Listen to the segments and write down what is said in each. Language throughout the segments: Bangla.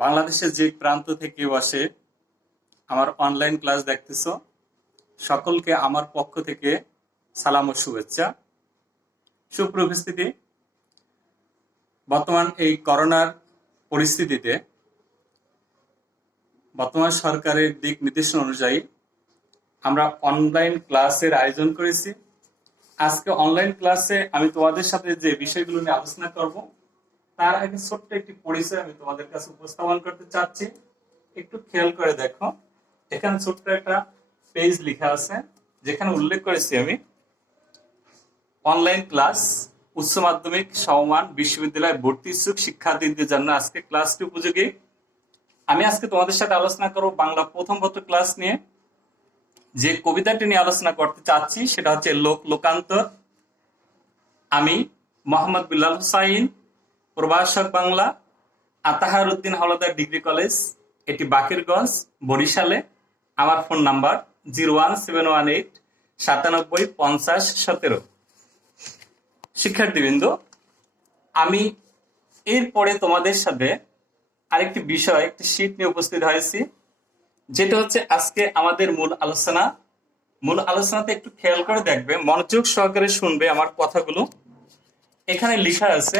বাংলাদেশের যে প্রান্ত থেকে বসে আমার অনলাইন ক্লাস দেখতেছো, সকলকে আমার পক্ষ থেকে সালাম ও শুভেচ্ছা। সুপ্রভাত। বর্তমান এই করোনার পরিস্থিতিতে বর্তমান সরকারের দিক নির্দেশনা অনুযায়ী আমরা অনলাইন ক্লাসের আয়োজন করেছি। আজকে অনলাইন ক্লাসে আমি তোমাদের সাথে যে বিষয়গুলো নিয়ে আলোচনা করব, তার আগে ছোট্ট একটি পরিচয় আমি তোমাদের কাছে উপস্থাপন করতে চাচ্ছি। একটু খেয়াল করে দেখো, এখানে ছোট্ট একটা পেজ লেখা আছে, যেখানে উল্লেখ করেছি আমি অনলাইন ক্লাস উচ্চ মাধ্যমিক সমমান বিশ্ববিদ্যালয়ে ভর্তি ইচ্ছুক শিক্ষার্থীদের জন্য আজকে ক্লাসটি উপযোগী। আমি আজকে তোমাদের সাথে আলোচনা করব বাংলা প্রথম পত্র ক্লাস নিয়ে। যে কবিতাটি নিয়ে আলোচনা করতে চাচ্ছি সেটা হচ্ছে লোক লোকান্তর। আমি মোহাম্মদ বিল্লাল হুসাইন, প্রভাষক বাংলা, আতাহার উদ্দিন হাওলাদার ডিগ্রি কলেজ, এটি বাকেরগঞ্জ, বরিশালে। আমার ফোন নাম্বার 01718 975017। শিক্ষার্থীবৃন্দ, আমি এরপরে তোমাদের সাথে আরেকটি বিষয়, একটি শীট নিয়ে উপস্থিত হয়েছি, যেটা হচ্ছে আজকে আমাদের মূল আলোচনা। মূল আলোচনাতে একটু খেয়াল করে দেখবে, মনোযোগ সহকারে শুনবে আমার কথাগুলো। এখানে লেখা আছে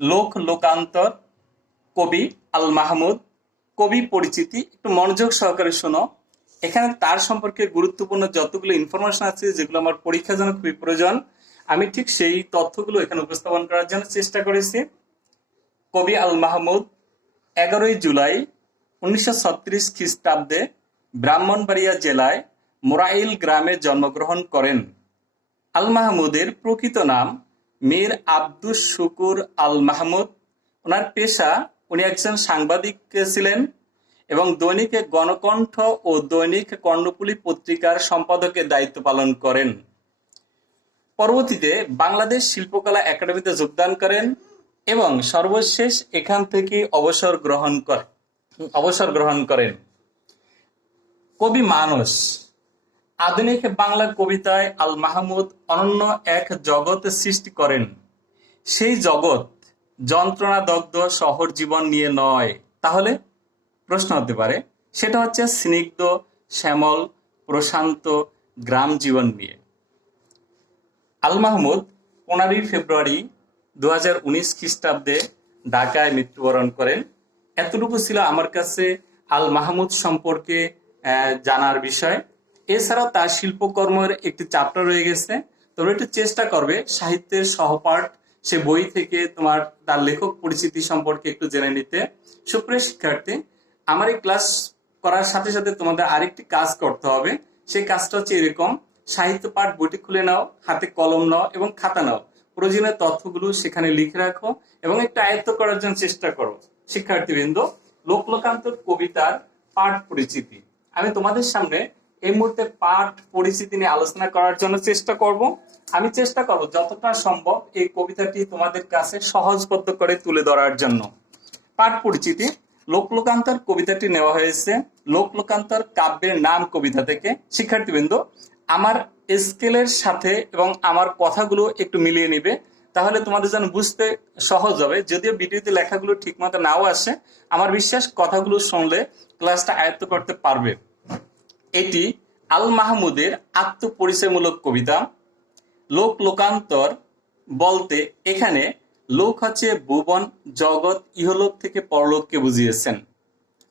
লোক লোকান্তর, কবি আল মাহমুদ। কবি পরিচিতি একটু মনোযোগ সহকারে শোনো। এখানে তার সম্পর্কে গুরুত্বপূর্ণ যতগুলো ইনফরমেশন আছে, যেগুলো আমার পরীক্ষার জন্য খুবই প্রয়োজন, আমি ঠিক সেই তথ্যগুলো এখানে উপস্থাপন করার জন্য চেষ্টা করেছি। কবি আল মাহমুদ 11 জুলাই 1936 খ্রিস্টাব্দে ব্রাহ্মণবাড়িয়া জেলায় মোরাইল গ্রামে জন্মগ্রহণ করেন। আল মাহমুদের প্রকৃত নাম মীর আব্দুস শুকুর আল মাহমুদ। ওনার পেশা, উনি একজন সাংবাদিক ছিলেন এবং দৈনিক গণকণ্ঠ ও দৈনিক কর্ণফুলী পত্রিকার সম্পাদকের দায়িত্ব পালন করেন। পরবর্তীতে বাংলাদেশ শিল্পকলা একাডেমিতে যোগদান করেন এবং সর্বশেষ এখান থেকে অবসর গ্রহণ করেন। কবি মানস। আধুনিক বাংলা কবিতায় আল মাহমুদ অনন্য এক জগৎ সৃষ্টি করেন। সেই জগৎ যন্ত্রণাদগ্ধ শহর জীবন নিয়ে নয়, তাহলে প্রশ্ন হতে পারে সেটা হচ্ছে স্নিগ্ধ শ্যামল প্রশান্ত গ্রাম জীবন নিয়ে। আল মাহমুদ 15 ফেব্রুয়ারি 2019 খ্রিস্টাব্দে ঢাকায় মৃত্যুবরণ করেন। এতটুকু ছিল আমার কাছে আল মাহমুদ সম্পর্কে জানার বিষয়। এছাড়াও তার শিল্পকর্মের একটি চ্যাপ্টার রয়ে গেছে। তোমরা একটু চেষ্টা করবে সাহিত্যের সহপাঠ সে বই থেকে তোমার তার লেখক পরিচিতি সম্পর্কে একটু জেনে নিতে। সুপ্রিয় শিক্ষার্থী, আমার এই ক্লাস করার সাথে সাথে তোমাদের আরেকটি কাজ করতে হবে। সেই কাজটা হচ্ছে এরকম: সাহিত্য পাঠ বইটি খুলে নাও, হাতে কলম নাও এবং খাতা নাও, প্রয়োজনীয় তথ্যগুলো সেখানে লিখে রাখো এবং একটু আয়ত্ত করার জন্য চেষ্টা করো। শিক্ষার্থীবৃন্দ, লোক লোকান্তর কবিতার পাঠ পরিচিতি আমি তোমাদের সামনে এই মুহূর্তে পাঠ পরিচিতি নিয়ে আলোচনা করার জন্য চেষ্টা করব। আমি চেষ্টা করব যতটা সম্ভব এই কবিতাটি তোমাদের কাছে সহজবোধ্য করে তুলে ধরার জন্য। পাঠ পরিচিতি। লোক লোকান্তর কবিতাটি নেওয়া হয়েছে লোক লোকান্তর কাব্যের নাম কবিতা থেকে। শিক্ষার্থীবৃন্দ, আমার স্কেলের সাথে এবং আমার কথাগুলো একটু মিলিয়ে নিবে, তাহলে তোমাদের যেন বুঝতে সহজ হবে। যদিও ভিডিওতে লেখাগুলো ঠিকমতো নাও আসে, আমার বিশ্বাস কথাগুলো শুনলে ক্লাসটা আয়ত্ত করতে পারবে। এটি আল মাহমুদের আত্মপরিচয়মূলক কবিতা। লোক লোকান্তর বলতে এখানে লোক হচ্ছে ভুবন, জগৎ, ইহলোক থেকে পরলোককে বুঝিয়েছেন।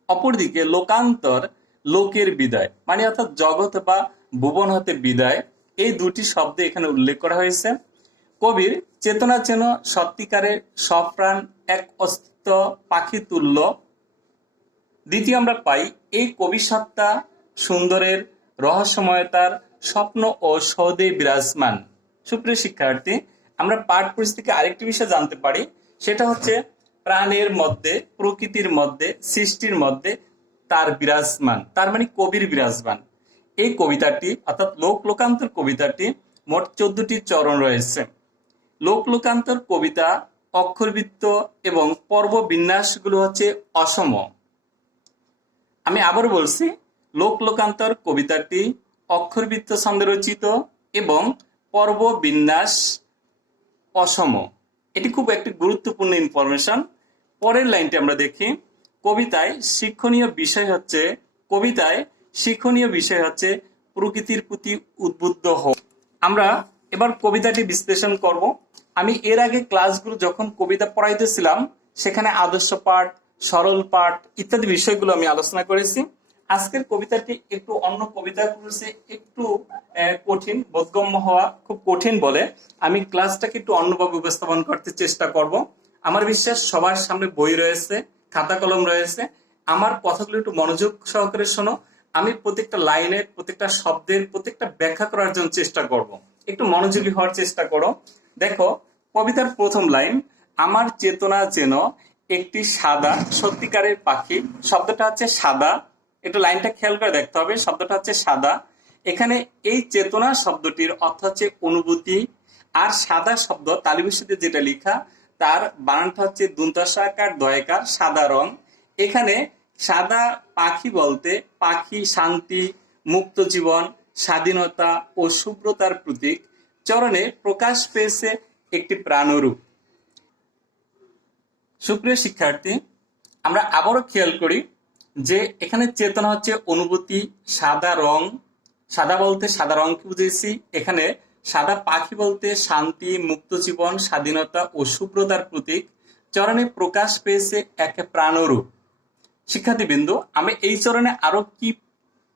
অপরদিকে লোকান্তর লোকের বিদায়, মানে অর্থাৎ জগৎ বা ভুবন হতে বিদায়, এই দুটি শব্দ এখানে উল্লেখ করা হয়েছে। কবির চেতনা যেন সত্যিকারের সপ্রাণ এক অস্তিত্ব পাখি তুল্য। দ্বিতীয় আমরা পাই এই কবি সত্তা সুন্দরের রহস্যময়তার স্বপ্ন ও সৌদে বিরাজমান। সুপ্রিয় শিক্ষার্থী, আমরা পাঠ পরিস্থিতি আরেকটি বিষয় জানতে পারি, সেটা হচ্ছে প্রাণের মধ্যে, প্রকৃতির মধ্যে, সৃষ্টির মধ্যে তার বিরাজমান, তার মানে কবির বিরাজমান। এই কবিতাটি অর্থাৎ লোক লোকান্তর কবিতাটি মোট 14টি চরণ রয়েছে। লোক লোকান্তর কবিতা অক্ষরবৃত্ত এবং পর্ব বিন্যাসগুলো হচ্ছে অসম। আমি আবার বলছি, লোক লোকান্তর কবিতাটি অক্ষরবৃত্ত ছন্দে রচিত এবং পর্ব বিন্যাস অসম। এটি খুব একটি গুরুত্বপূর্ণ ইনফরমেশন। পরের লাইনটি আমরা দেখি। কবিতায় শিক্ষণীয় বিষয় হচ্ছে কবিতায় শিক্ষণীয় বিষয় হচ্ছে প্রকৃতির প্রতি উদ্বুদ্ধ হোক। আমরা এবার কবিতাটি বিশ্লেষণ করব। আমি এর আগে ক্লাসগুলো যখন কবিতা পড়াইতেছিলাম সেখানে আদর্শ পাঠ, সরল পাঠ ইত্যাদি বিষয়গুলো আমি আলোচনা করেছি। আজকের কবিতাটি একটু অন্য কবিতাগুলো চেয়ে একটু কঠিন, বোধগম্য হওয়া খুব কঠিন বলে আমি ক্লাসটাকে একটু অন্যভাবে উপস্থাপন করতে চেষ্টা করব। আমার বিশ্বাস সবার সামনে বই রয়েছে, খাতা কলম রয়েছে, আমার কথাগুলো একটু মনোযোগ সহকারে শোনো। আমি প্রত্যেকটা লাইনের, প্রত্যেকটা শব্দের, প্রত্যেকটা ব্যাখ্যা করার জন্য চেষ্টা করব। একটু মনোযোগী হওয়ার চেষ্টা করো। দেখো কবিতার প্রথম লাইন, আমার চেতনা যেন একটি সাদা সত্যিকারের পাখি। শব্দটা হচ্ছে সাদা, একটু লাইনটা খেয়াল করে দেখতে হবে। শব্দটা হচ্ছে সাদা। এখানে এই চেতনা শব্দটির অর্থ হচ্ছে অনুভূতি, আর সাদা শব্দ তালিবুসিতে যেটা লেখা তার বানানটা হচ্ছে দুন্তসা আকার দয়াকার, সাদা রং। এখানে সাদা পাখি বলতে পাখি শান্তি, মুক্ত জীবন, স্বাধীনতা ও শুভ্রতার প্রতীক। চরণে প্রকাশ পেয়েছে একটি প্রাণরূপ। সুপ্রিয় শিক্ষার্থী, আমরা আবারও খেয়াল করি যে এখানে চেতনা হচ্ছে অনুভূতি, সাদা রং, সাদা বলতে সাদা রংকে বুঝিয়েছি। এখানে সাদা পাখি বলতে শান্তি, মুক্ত জীবন, স্বাধীনতা ও শুভ্রতার প্রতীক। চরণে প্রকাশ পেয়েছে এক প্রাণরূপ। শিক্ষার্থীবৃন্দু, আমরা এই চরণে আরো কি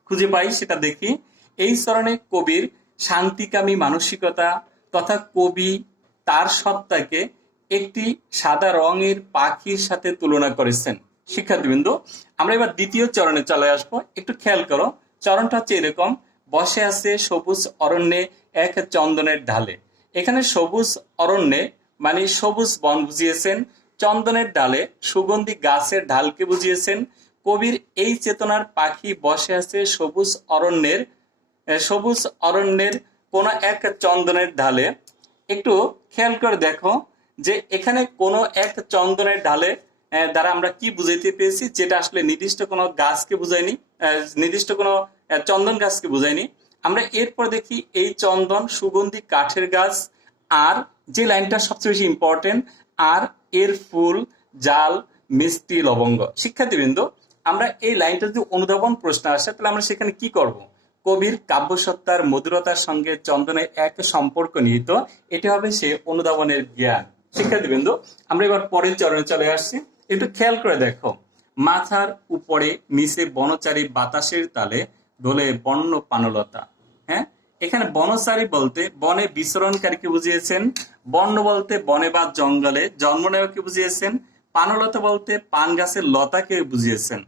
খুঁজে পাই সেটা দেখি। এই চরণে কবির শান্তিকামী মানসিকতা তথা কবি তার সত্তাকে একটি সাদা রঙের পাখির সাথে তুলনা করেছেন। শিক্ষার্থীবৃন্দু, আমরা এবার দ্বিতীয় চরণে চলে আসবো। একটু খেয়াল করো, চরণটা হচ্ছে এরকম, বসে আছে সবুজ অরণ্যে এক চন্দনের ঢালে। এখানে সবুজ অরণ্যে মানে সবুজ বন বুঝিয়েছেন, চন্দনের ডালে সুগন্ধি গাছের ঢালকে বুঝিয়েছেন। কবির এই চেতনার পাখি বসে আছে সবুজ অরণ্যের কোন এক চন্দনের ঢালে। একটু খেয়াল করে দেখো যে এখানে কোন এক চন্দনের ঢালে দ্বারা আমরা কি বুঝাইতে পেরেছি, যেটা আসলে নির্দিষ্ট কোনো গাছকে বুঝায়নি, নির্দিষ্ট কোনো চন্দন গাছকে বুঝায়নি। আমরা এরপর দেখি এই চন্দন সুগন্ধি কাঠের গাছ, আর যে লাইনটা সবচেয়ে বেশি ইম্পর্টেন্ট, আর এর ফুল জাল মিষ্টি লবঙ্গ। শিক্ষার্থীবৃন্দ, আমরা এই লাইনটা যদি অনুধাবন প্রশ্ন আসে তাহলে আমরা সেখানে কি করব? কবির কাব্যসত্তার মধুরতার সঙ্গে চন্দনের এক সম্পর্ক নিহিত, এটি হবে সে অনুধাবনের জ্ঞান। শিক্ষার্থীবৃন্দ, আমরা এবার পরের চরণে চলে আসছি। একটু খেয়াল করে দেখো, মাথার উপরে নিচে বনচারী বাতাসের তালে দোলে বন্য পানলতা। হ্যাঁ, এখানে বনচারী বলতে বনে বিচরণকারীকে বুঝিয়েছেন, বন্য বলতে বনে বা জঙ্গলে জন্ম নেওয়াকে বুঝিয়েছেন, পানলতা বলতে পান গাছের লতাকে বুঝিয়েছেন।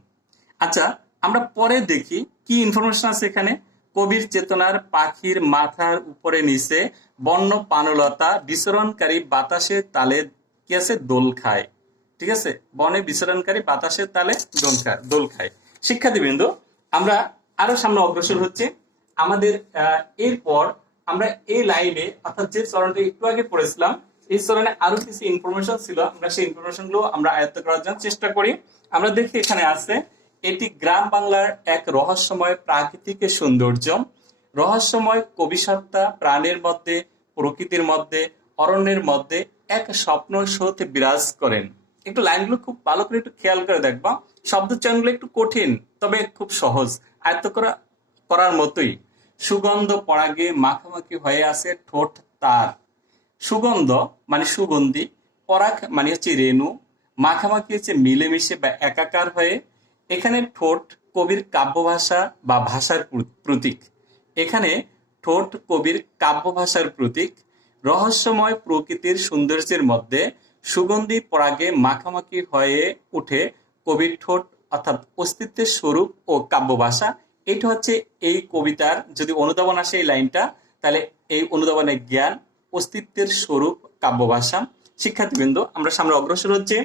আচ্ছা, আমরা পরে দেখি কি ইনফরমেশন আছে এখানে। কবির চেতনার পাখির মাথার উপরে নিচে বন্য পানলতা বিচরণকারী বাতাসের তালে কি আছে, দোল খায়। ঠিক আছে, বনে বিচরণকারী বাতাসের তালে দোল খায়। শিক্ষার্থীবৃন্দ, আমরা আরো সামনে অগ্রসর হচ্ছে। আমাদের এরপর আমরা এই লাইনে অর্থাৎ যে চরণটা একটু আগে পড়েছিলাম এই চরণে আরো কিছু ইনফরমেশন ছিল, আমরা সেই ইনফরমেশন গুলো আমরা আয়ত্ত করার জন্য চেষ্টা করি। আমরা দেখি এখানে আছে, এটি গ্রাম বাংলার এক রহস্যময় প্রাকৃতিক সৌন্দর্য, রহস্যময় কবিসত্তা প্রাণের মধ্যে, প্রকৃতির মধ্যে, অরণ্যের মধ্যে এক স্বপ্ন সৌধে বিরাজ করেন। একটু লাইনগুলো খুব ভালো করে একটু খেয়াল করে দেখবা। শব্দ চয়নগুলো একটু কঠিন তবে খুব সহজ, আয়ত্ত করার মতোই। সুগন্ধ পরাগে মাখামাখি হয়ে আছে ঠোঁট তার। সুগন্ধ মানে সুগন্ধি, পরাগ মানে হচ্ছে রেণু, মাখামাখি হচ্ছে মিলেমিশে বা একাকার হয়ে। এখানে ঠোঁট কবির কাব্য ভাষা বা ভাষার প্রতীক। এখানে ঠোঁট কবির কাব্য ভাষার প্রতীক। রহস্যময় প্রকৃতির সৌন্দর্যের মধ্যে সুগন্ধি পরাগে মাখামাখি হয়ে উঠে কবির ঠোঁট অর্থাৎ অস্তিত্বের স্বরূপ ও কাব্য ভাষা। এটা হচ্ছে এই কবিতার যদি অনুধাবন আসে এই লাইনটা, তাহলে এই অনুধাবনের জ্ঞান, অস্তিত্বের স্বরূপ, কাব্য ভাষা। শিক্ষার্থীবৃন্দ, আমরা সামনে অগ্রসর হচ্ছে।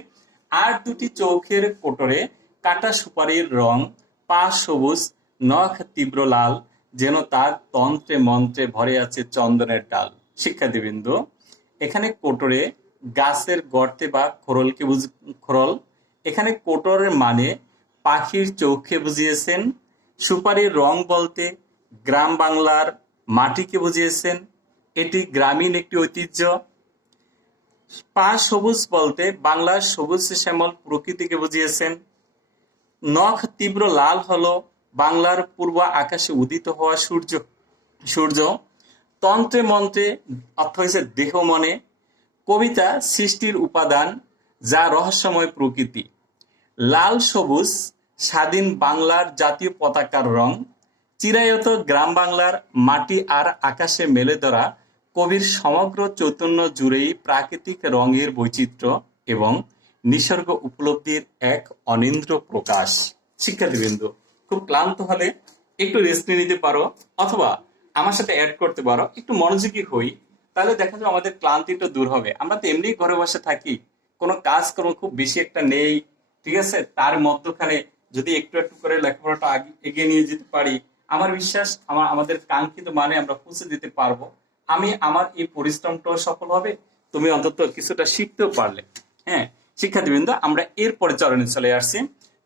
আর দুটি চোখের কোটরে কাটা সুপারির রং, পা সবুজ, নখ তীব্র লাল, যেন তার তন্ত্রে মন্ত্রে ভরে আছে চন্দনের ডাল। শিক্ষার্থীবৃন্দ, এখানে কোটরে গাছের গর্তে বা খোরল। এখানে কোটরের মানে পাখির চোখকে বুঝিয়েছেন। সুপারির রং বলতে গ্রাম বাংলার মাটিকে বুঝিয়েছেন, এটি গ্রামীণ একটি ঐতিহ্য। পা সবুজ বলতে বাংলার সবুজ শ্যামল প্রকৃতিকে বুঝিয়েছেন। নখ তীব্র লাল হলো বাংলার পূর্ব আকাশে উদিত হওয়া সূর্য। সূর্য তন্ত্রে মন্ত্রে অর্থ হয়েছে দেহ মনে। কবিতা সৃষ্টির উপাদান, যা রহস্যময় প্রকৃতি। লাল সবুজ স্বাধীন বাংলার জাতীয় পতাকার রং। চিরায়ত গ্রাম বাংলার মাটি আর আকাশে মেলে ধরা কবির সমগ্র চৈতন্য জুড়েই প্রাকৃতিক রঙের বৈচিত্র্য এবং নিসর্গ উপলব্ধির এক অনিন্দ্য প্রকাশ। শিক্ষার্থীবৃন্দ, খুব ক্লান্ত হলে একটু রেস্ট নিতে পারো, অথবা আমার সাথে অ্যাড করতে পারো। একটু মনোযোগী হই, তাহলে দেখা যাবে আমাদের ক্লান্তিটা দূর হবে। আমরা তো এমনি ঘরে বসে থাকি, কোনো কাজকর্ম খুব বেশি একটা নেই, ঠিক আছে? তার মধ্যখানে যদি একটু একটু করে লেখাপড়াটা এগিয়ে নিয়ে যেতে পারি, আমার বিশ্বাস আমাদের কাঙ্ক্ষিত মানে আমরা পৌঁছে দিতে পারবো। আমার এই পরিশ্রমটাও সফল হবে, তুমি অন্তত কিছুটা শিখতেও পারলে। হ্যাঁ শিক্ষার্থীবৃন্দ, আমরা এরপরে চরণে চলে আসছি।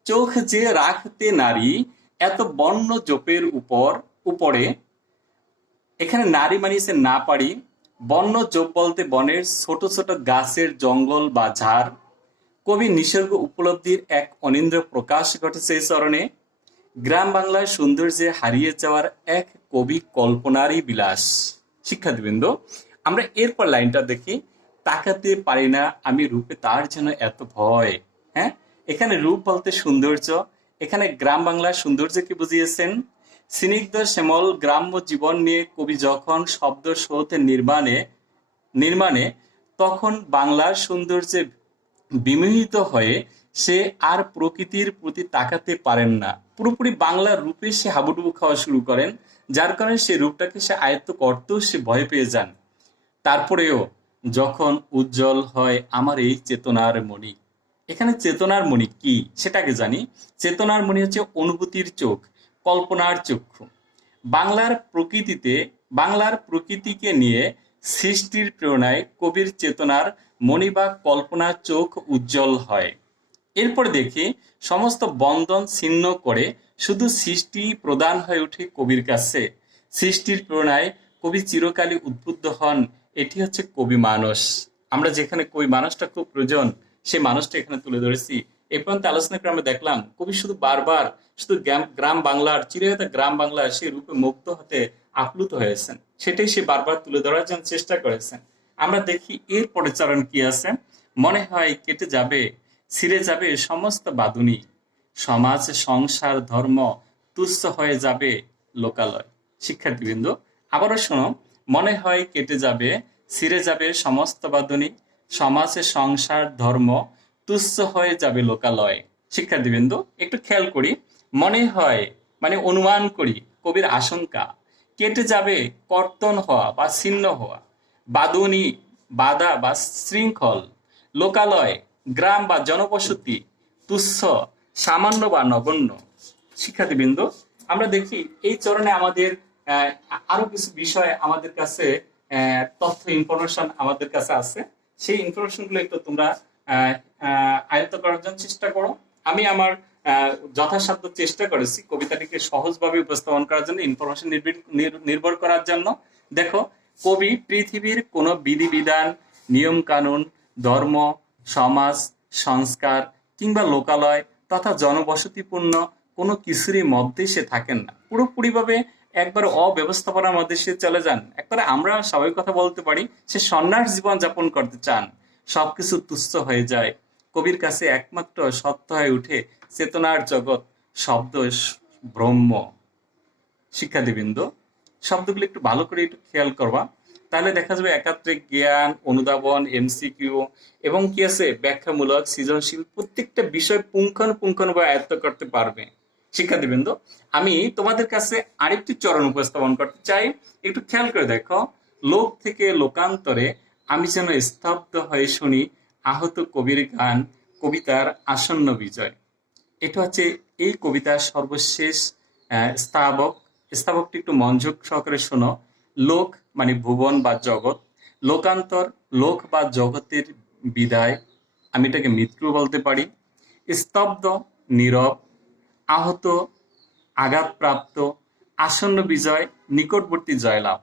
চোখ যে রাখতে নারী এত বন্য জোপের উপরে, এখানে নারী মানিয়েছে না পারি। বন্য জোপ বলতে বনের ছোট ছোট গাছের জঙ্গল বা ঝাড়। কবি নিসর্গ উপলব্ধির এক অনিন্দ্য প্রকাশ ঘটেছে এই চরণে। গ্রাম বাংলার সৌন্দর্যে হারিয়ে যাওয়ার এক কবি কল্পনারই বিলাস। শিক্ষার্থীবৃন্দ, আমরা এরপর লাইনটা দেখি। তাকাতে পারি না আমি রূপে তার যেন এত ভয়। হ্যাঁ, এখানে রূপ বলতে সৌন্দর্য। এখানে গ্রাম বাংলার সৌন্দর্যকে বুঝিয়েছেন। স্নিগ্ধ শ্যামল গ্রাম্য জীবন নিয়ে কবি যখন শব্দ সৌধে নির্মাণে তখন বাংলার সৌন্দর্যে বিমোহিত হয়ে সে আর প্রকৃতির প্রতি তাকাতে পারেন না। পুরোপুরি বাংলার রূপে সে হাবুডুবু খাওয়া শুরু করেন, যার কারণে সে রূপটাকে সে আয়ত্ত করতেও সে ভয় পেয়ে যান। তারপরেও যখন উজ্জ্বল হয় আমার এই চেতনার মণি। এখানে চেতনার মণি কি সেটাকে জানি। চেতনার মণি হচ্ছে অনুভূতির চোখ, কল্পনার চক্ষু। বাংলার প্রকৃতিকে নিয়ে সৃষ্টির প্রেরণায় কবির চেতনার মণি বা কল্পনার চোখ উজ্জ্বল হয়। এরপরে দেখি সমস্ত বন্ধন ছিন্ন করে শুধু সৃষ্টি প্রদান হয়ে ওঠে কবির কাছে। সৃষ্টির প্রেরণায় কবি চিরকালই উদ্বুদ্ধ হন। এটি হচ্ছে কবি মানস। আমরা যেখানে কবি মানসটা খুব প্রয়োজন, সেই মানুষটা এখানে তুলে ধরেছি। এই পর্যন্ত আলোচনা করে আমরা দেখলাম কবি শুধু গ্রাম বাংলার চিরয়ত গ্রাম বাংলার সেই রূপে মুগ্ধ হতে আপ্লুত হয়েছেন, সেটাই সে বারবার তুলে ধরার জন্য চেষ্টা করেছেন। আমরা দেখি এরপরে চরণ কি আছে। মনে হয় কেটে যাবে, ছিঁড়ে যাবে সমস্ত বাঁধুনি, সমাজ সংসার ধর্ম তুচ্ছ হয়ে যাবে লোকালয়। শিক্ষার্থীবৃন্দ, আবারও শোনো। মনে হয় কেটে যাবে, ছিঁড়ে যাবে সমস্ত বাঁধুনি, সমাজে সংসার ধর্ম তুচ্ছ হয়ে যাবে লোকালয়। শিক্ষার্থীবৃন্দ, একটু খেয়াল করি। মনে হয় মানে অনুমান করি, কবির আশঙ্কা। কেটে যাবে কর্তন হওয়া বা ছিন্ন হওয়া, বাঁধুনি বাধা বা শৃঙ্খল, লোকালয় গ্রাম বা জনবসতি, তুচ্ছ সামান্য বা নগণ্য। শিক্ষার্থীবৃন্দ, আমরা দেখি এই চরণে আমাদের আরো কিছু বিষয় আমাদের কাছে তথ্য ইনফরমেশন আমাদের কাছে আছে। সেই ইনফরমেশন গুলো একটু তোমরা আয়ত্ত করার জন্য চেষ্টা করো। আমি আমার যথাসাধ্য চেষ্টা করেছি কবিতাটিকে সহজভাবে উপস্থাপন করার জন্য, ইনফরমেশন নির্ভর করার জন্য। দেখো, কবি পৃথিবীর কোনো বিধিবিধান, নিয়ম কানুন, ধর্ম, সমাজ সংস্কার কিংবা লোকালয় তথা জনবসতিপূর্ণ কোনো কিছুরই মধ্যে সে থাকেন না। পুরোপুরিভাবে একবার অব্যবস্থাপনার মধ্যে সে চলে যান। একবারে আমরা সবাই কথা বলতে পারি সে সন্ন্যাস জীবন যাপন করতে চান। সবকিছু তুচ্ছ হয়ে যায়। কবির কাছে একমাত্র সত্য হয়ে উঠে চেতনার জগৎ, শব্দ ব্রহ্ম। শিক্ষার্থীবৃন্দ, শব্দগুলো একটু ভালো করে একটু খেয়াল করবা, তাহলে দেখা যাবে একাত্রিক জ্ঞান, অনুধাবন, এমসিকিউ এবং কি আছে ব্যাখ্যামূলক, সৃজনশীল প্রত্যেকটা বিষয় পুঙ্খানুপুঙ্খানুভাবে আয়ত্ত করতে পারবে। শিক্ষার্থীবৃন্দ, আমি তোমাদের কাছে আরেকটি চরণ উপস্থাপন করতে চাই। একটু খেয়াল করে দেখো। লোক থেকে লোকান্তরে আমি যেন স্তব্ধ হয়ে শুনি আহত কবির গান, কবিতার আসন্ন বিজয়। এটা হচ্ছে এই কবিতার সর্বশেষ স্তাবকটি একটু মনোযোগ সহকারে শোনো। লোক মানে ভুবন বা জগৎ, লোকান্তর লোক বা জগতের বিদায়, আমি এটাকে মৃত্যু বলতে পারি। স্তব্ধ নীরব, আহত আঘাতপ্রাপ্ত, আসন্ন বিজয় নিকটবর্তী জয়লাভ।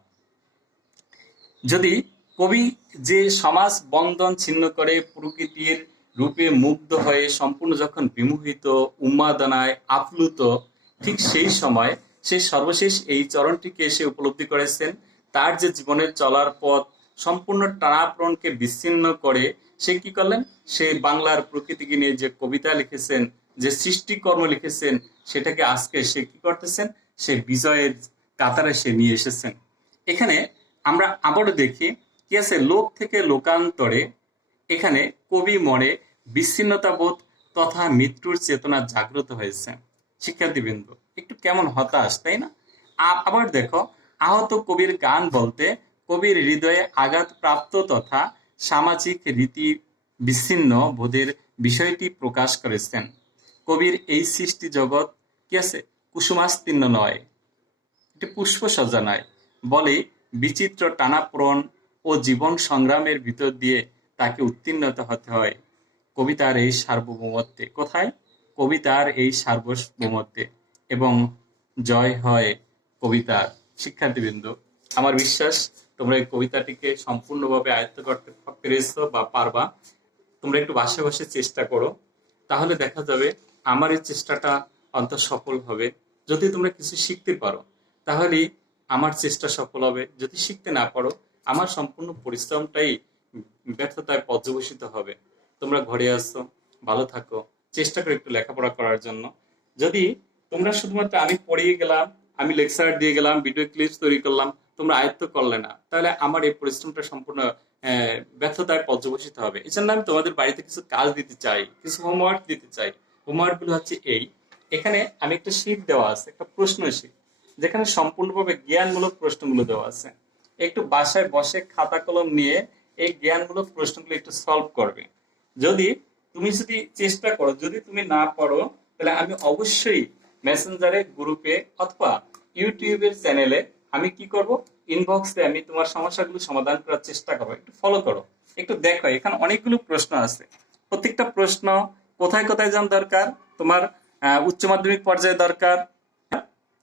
যদি কবি যে সমাজ বন্ধন ছিন্ন করে প্রকৃতির রূপে মুগ্ধ হয়ে সম্পূর্ণ যখন বিমোহিত, উন্মাদনায় আপ্লুত, ঠিক সেই সময় সে সর্বশেষ এই চরণটিকে এসে উপলব্ধি করেছেন। তার যে জীবনের চলার পথ সম্পূর্ণ টানাপোড়েনকে বিচ্ছিন্ন করে সে কি করলেন, সে বাংলার প্রকৃতিকে নিয়ে যে কবিতা লিখেছেন, যে সৃষ্টিকর্ম লিখেছেন, সেটাকে আজকে সে কি করতেছেন, সে বিজয়ের কাতারে সে নিয়ে এসেছেন। এখানে আমরা আবারও দেখি কি আছে, লোক থেকে লোকান্তরে এখানে কবি মনে বিচ্ছিন্নতাবোধ তথা মৃত্যুর চেতনা জাগ্রত হয়েছে। শিক্ষার্থীবৃন্দ, একটু কেমন হতাশ, তাই না? আবার দেখো, আহত কবির গান বলতে কবির হৃদয়ে আঘাত প্রাপ্ত তথা সামাজিক রীতি বিচ্ছিন্ন বোধের বিষয়টি প্রকাশ করেছেন। কবির এই সৃষ্টি জগৎ কি আছে, কুসুমাস্তীর্ণ নয়, এটি পুষ্প সজ্জা নয়, বলে বিচিত্র টানাপোড়েন ও জীবন সংগ্রামের ভিতর দিয়ে তাকে উত্তীর্ণ হতে হয় কবিতার এই সার্বভৌমত্বে। কোথায়? কবিতার এই সার্বভৌমত্বে, এবং জয় হয় কবিতার। শিক্ষার্থীবৃন্দ, আমার বিশ্বাস তোমরা এই কবিতাটিকে সম্পূর্ণভাবে আয়ত্ত করতে পেরেছো বা পারবা। তোমরা একটু বাসায় বসে চেষ্টা করো, তাহলে দেখা যাবে আমার এই চেষ্টাটা অন্তত সফল হবে। যদি তোমরা কিছু শিখতে পারো তাহলেই আমার চেষ্টা সফল হবে। যদি শিখতে না পারো, আমার সম্পূর্ণ পরিশ্রমটাই ব্যর্থতায় পর্যবসিত হবে। তোমরা ঘরে আসছো, ভালো থাকো, চেষ্টা করো একটু লেখাপড়া করার জন্য। যদি তোমরা শুধুমাত্র আমি পড়িয়ে গেলাম, আমি লেকচার দিয়ে গেলাম, ভিডিও ক্লিপস তৈরি করলাম, তোমরা আয়ত্ত করলে না, তাহলে আমার এই পরিশ্রমটা সম্পূর্ণ ব্যর্থতায় পর্যবসিত হবে। এই জন্য আমি তোমাদের বাড়িতে কিছু কাজ দিতে চাই, কিছু হোমওয়ার্ক দিতে চাই। হোমওয়ার্ক গুলো হচ্ছে এই, এখানে আমি একটা শীট দেওয়া আছে, একটা প্রশ্ন শীট, যেখানে সম্পূর্ণভাবে জ্ঞানমূলক প্রশ্নগুলো দেওয়া আছে। একটু বাসায় বসে খাতা কলম নিয়ে এই জ্ঞানমূলক প্রশ্নগুলো একটু সলভ করবে। যদি তুমি চেষ্টা করো, যদি তুমি না পারো, তাহলে আমি অবশ্যই মেসেঞ্জারে, গ্রুপে অথবা ইউটিউবের চ্যানেলে আমি কি করব, ইনবক্সে আমি তোমার সমস্যাগুলো সমাধান করার চেষ্টা করবো। একটু ফলো করো, একটু দেখো, এখানে অনেকগুলো প্রশ্ন আছে। প্রত্যেকটা প্রশ্ন কোথায় কোথায় জানা দরকার, তোমার উচ্চ মাধ্যমিক পর্যায়ে দরকার,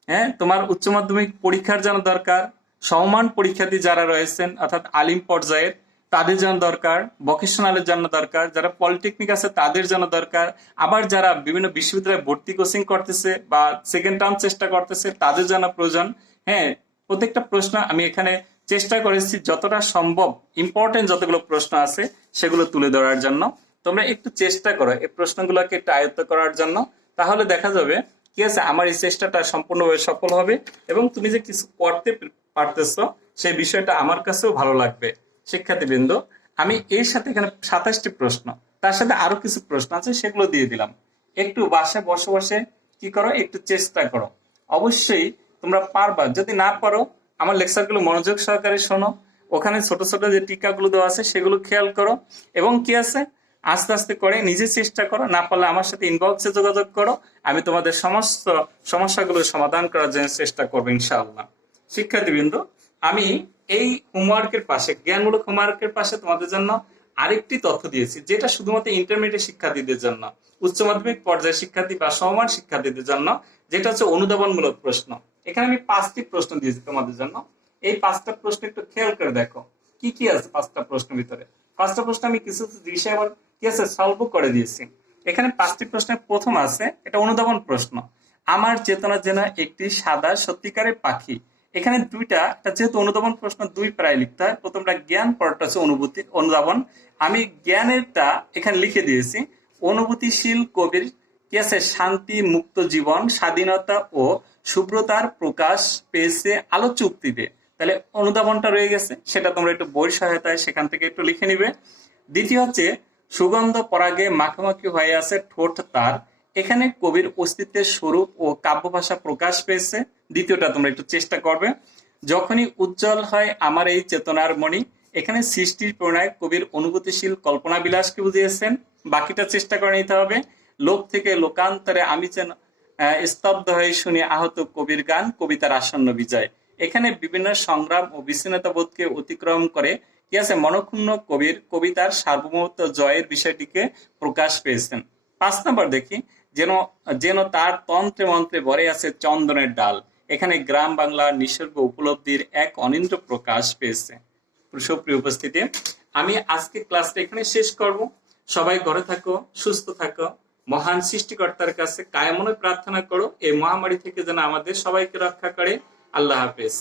হ্যাঁ, তোমার উচ্চ মাধ্যমিক পরীক্ষার জন্য দরকার, সমমান পরীক্ষার্থী যারা রয়েছেন অর্থাৎ আলিম পর্যায়ের তাদের জন্য দরকার, ভোকেশনালের জন্য দরকার, যারা পলিটেকনিক আছে তাদের জন্য দরকার, আবার যারা বিভিন্ন বিশ্ববিদ্যালয়ে ভর্তি কোচিং করতেছে বা সেকেন্ড টার্ম চেষ্টা করতেছে তাদের জন্য প্রয়োজন। হ্যাঁ, প্রত্যেকটা প্রশ্ন আমি এখানে চেষ্টা করেছি যতটা সম্ভব ইম্পর্টেন্ট যতগুলো প্রশ্ন আছে সেগুলো তুলে ধরার জন্য। তোমরা একটু চেষ্টা করো এই প্রশ্নগুলোকে একটু আয়ত্ত করার জন্য, তাহলে দেখা যাবে কি আছে, আমার এই চেষ্টাটা সম্পূর্ণভাবে সফল হবে এবং তুমি যে কিছু করতে পারতেছো সেই বিষয়টা আমার কাছেও ভালো লাগবে। শিক্ষার্থীবৃন্দ, আমি এর সাথে এখানে 27টি প্রশ্ন, তার সাথে আরো কিছু প্রশ্ন আছে, সেগুলো দিয়ে দিলাম। একটু বাসায় বসে বসে কি করো, একটু চেষ্টা করো, অবশ্যই তোমরা পারবা। যদি না পারো, আমার লেকচারগুলো মনোযোগ সহকারে শোনো, ওখানে ছোট ছোট যে টিকাগুলো দেওয়া আছে সেগুলো খেয়াল করো, এবং কি আছে আস্তে আস্তে করে নিজে চেষ্টা করো। না পারলে আমার সাথে ইনবক্সে যোগাযোগ করো, আমি তোমাদের সমস্ত সমস্যাগুলো সমাধান করার জন্য চেষ্টা করবো ইনশাআল্লাহ। শিক্ষার্থীবৃন্দ, আমি এই হোমওয়ার্কের পাশে, জ্ঞানমূলক হোমওয়ার্কের পাশে তোমাদের জন্য আরেকটি তথ্য দিয়েছি, যেটা শুধুমাত্র ইন্টারমিডিয়েট শিক্ষার্থীদের জন্য, উচ্চ মাধ্যমিক পর্যায়ের শিক্ষার্থী বা সমমান শিক্ষার্থীদের জন্য, যেটা হচ্ছে অনুধাবনমূলক প্রশ্ন। এখানে আমি 5টি প্রশ্ন দিয়েছি তোমাদের জন্য। এই 5টা প্রশ্ন একটু খেয়াল করে দেখো কি কি আছে 5টা প্রশ্নের ভিতরে। 5টা প্রশ্ন আমি কিছু বিষয় আবার কি আছে সলভ করে দিয়েছি। এখানে 5টি প্রশ্নের প্রথম আছে, এটা অনুধাবন প্রশ্ন। আমার চেতনা যেন একটি সাদা সত্যিকারের পাখি। এখানে দুইটা, এটা যেহেতু অনুধাবন প্রশ্ন, দুই প্রায় লিখতে হয়। প্রথমটা জ্ঞান, পরটা হচ্ছে অনুভূতি, অনুধাবন। আমি জ্ঞানেরটা এখানে লিখে দিয়েছি, অনুভূতিশীল কবির কি আছে, শান্তি মুক্ত জীবন, স্বাধীনতা ও শুভ্রতার প্রকাশ পেয়েছে আলোচ্য উক্তিতে। তাহলে অনুধাবনটা রয়ে গেছে, সেটা তোমরা একটু বই সহায়তায় সেখান থেকে একটু লিখে নিবে। দ্বিতীয় হচ্ছে সুগন্ধ পরাগে মাখামাখি হয়ে আছে ঠোঁট তার। এখানে কবির অস্তিত্বের স্বরূপ ও কাব্য ভাষা প্রকাশ পেয়েছে। দ্বিতীয়টা তোমরা একটু চেষ্টা করবে। যখনই উজ্জ্বল হয় আমার এই চেতনার মণি। এখানে সৃষ্টির প্রণয় কবির অনুভূতিশীল কল্পনা বিলাসকে বুঝিয়েছেন। বাকিটা চেষ্টা করে নিতে হবে। লোক থেকে লোকান্তরে আমি যেন স্তব্ধ হয়ে শুনি আহত কবির গান, কবিতার আসন্ন বিজয়। এখানে বিভিন্ন সংগ্রাম ও বিচ্ছিন্নতা বোধকে অতিক্রম করে কি আছে, মনক্ষুণ্ণ কবির কবিতার সার্বভৌমত্ব জয়ের বিষয়টিকে প্রকাশ পেয়েছেন। 5 নম্বর দেখি, যেন যেন তার তন্ত্রে মন্ত্রে ভরে আছে চন্দনের ডাল। এখানে গ্রাম বাংলার নিসর্গ উপলব্ধির এক অনিন্দ্য প্রকাশ পেয়েছে। সুপ্রিয় উপস্থিতি, আমি আজকে ক্লাসটা এখানে শেষ করব। সবাই ঘরে থাকো, সুস্থ থাকো, মহান সৃষ্টিকর্তার কাছে কায়মনে প্রার্থনা করো এই মহামারী থেকে যেন আমাদের সবাইকে রক্ষা করে। আল্লাহ হাফেজ।